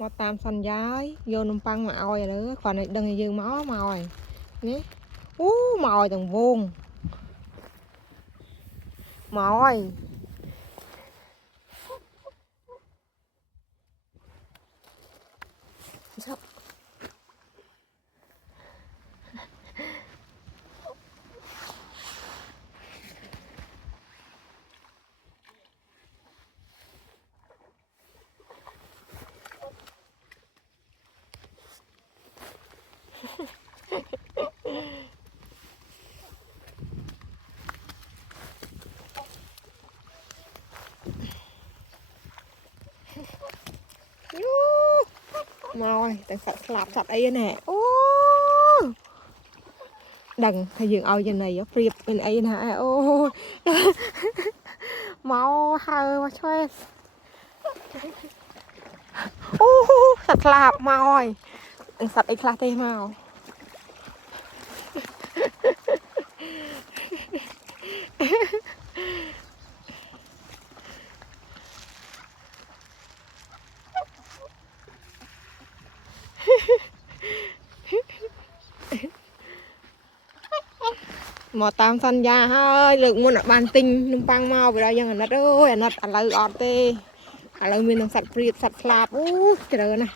มาตามสัญญาโยนนมปังมาเอาอย่าเลยขวานดังยืมมาเอานี่มาเอาต่างวงมาเอามาเอาแต่สัตว์สลับสัตว์ไอ้แน่โอ้ดังถ้ายืงเอาอย่างไรเปรียบเป็นไอ้นะโอ้มาหามาช่วยโอ้สัตว์สลับมาเอาสัตว์ไอ้คลาเต้มาเอาหมอตามสัญญาเฮ้ยเลือกมันบานติงนุ่มปังเมาไปแล้วยังอันนั้นเอ้ยอันนั้นอะไรออดเต้อะไรมีหนังสัตว์เปรียบสัตว์สลับโอ้เจริญนะ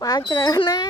มาเจริญนะ